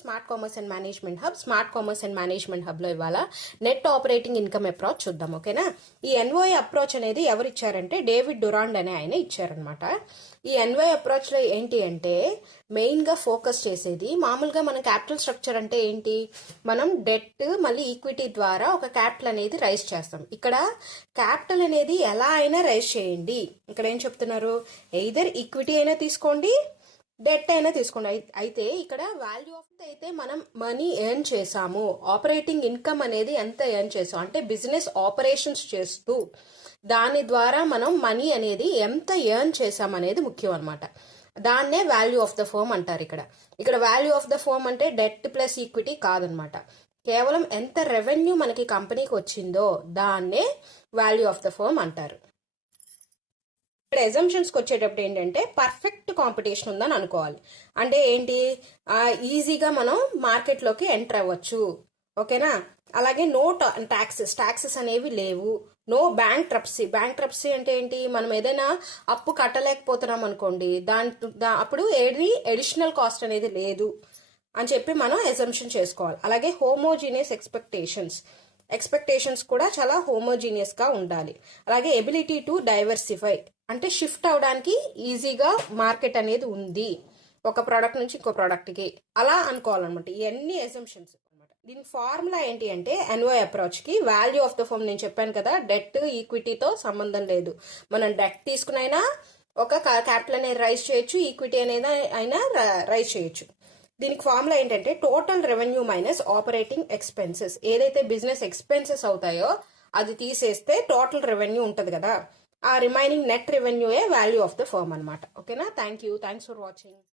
Smart commerce and management hub లో ఇవాళ net operating income approach చూద్దాం. ఓకేనా? ఈ ఎన్ఓఐ అప్రోచ్ అనేది ఎవరు ఇచ్చారంటే డేవిడ్ డురాండ్ అనే ఆయన ఇచ్చారనమాట. ఈ ఎన్ఓఐ అప్రోచ్ లో ఏంటి అంటే మెయిన్ గా ఫోకస్ చేసేది, మామూలుగా మన క్యాపిటల్ స్ట్రక్చర్ అంటే ఏంటి, మనం డెట్ మళ్ళీ ఈక్విటీ ద్వారా ఒక క్యాపిటల్ అనేది రైజ్ చేస్తాం. ఇక్కడ క్యాపిటల్ అనేది ఎలా అయినా రైజ్ చేయండి. ఇక్కడ ఏం చెప్తున్నారు, ఎయిదర్ ఈక్విటీ అయినా తీసుకోండి, డెట్ అయినా తీసుకోండి. అయితే ఇక్కడ వాల్యూ ఆఫ్ అయితే మనం మనీ ఎర్న్ చేసాము, ఆపరేటింగ్ ఇన్కమ్ అనేది ఎంత ఎర్న్ చేసాం అంటే బిజినెస్ ఆపరేషన్స్ చేస్తూ దాని ద్వారా మనం మనీ అనేది ఎంత ఎర్న్ చేసాం అనేది ముఖ్యం అనమాట. దాన్నే వాల్యూ ఆఫ్ ద ఫర్మ్ అంటారు. ఇక్కడ వాల్యూ ఆఫ్ ద ఫర్మ్ అంటే డెట్ ప్లస్ ఈక్విటీ కాదనమాట. కేవలం ఎంత రెవెన్యూ మనకి కంపెనీకి వచ్చిందో దాన్నే వాల్యూ ఆఫ్ ద ఫర్మ్ అంటారు. ఇక్కడ ఎజంప్షన్స్కి వచ్చేటప్పుడు ఏంటంటే పర్ఫెక్ట్ కాంపిటీషన్ ఉందని అనుకోవాలి. అంటే ఏంటి, ఈజీగా మనం మార్కెట్లోకి ఎంటర్ అవ్వచ్చు. ఓకేనా? అలాగే నో ట్యాక్సెస్ అనేవి లేవు. నో బ్యాంక్ అంటే ఏంటి, మనం ఏదైనా అప్పు కట్టలేకపోతున్నాం అనుకోండి, అప్పుడు ఏది అడిషనల్ కాస్ట్ అనేది లేదు అని చెప్పి మనం ఎజంప్షన్ చేసుకోవాలి. అలాగే హోమోజీనియస్ ఎక్స్పెక్టేషన్స్ కూడా చాలా హోమోజీనియస్ గా ఉండాలి. అలాగే ఎబిలిటీ టు డైవర్సిఫై అంటే షిఫ్ట్ అవడానికి ఈజీగా మార్కెట్ అనేది ఉంది ఒక ప్రోడక్ట్ నుంచి ఇంకో ప్రోడక్ట్కి, అలా అనుకోవాలన్నమాట. ఇవన్నీ ఎజంప్షన్స్ అనమాట. దీని ఫార్ములా ఏంటి అంటే ఎన్ఓఐ అప్రోచ్కి వాల్యూ ఆఫ్ ద ఫర్మ్ నేను చెప్పాను కదా, డెట్ ఈక్విటీతో సంబంధం లేదు. మనం డెట్ తీసుకునైనా ఒక క్యాపిటల్ అనేది రైజ్ చేయొచ్చు, ఈక్విటీ అనేది అయినా రైజ్ చేయొచ్చు. దీనికి ఫార్ములా ఏంటంటే total revenue minus operating expenses. ఏదైతే బిజినెస్ ఎక్స్పెన్సెస్ అవుతాయో అది తీసేస్తే టోటల్ రెవెన్యూ ఉంటుంది కదా, ఆ రిమైనింగ్ నెట్ రెవెన్యూయే వాల్యూ ఆఫ్ ద ఫర్మ్ అనమాట. ఓకేనా? Thanks for watching.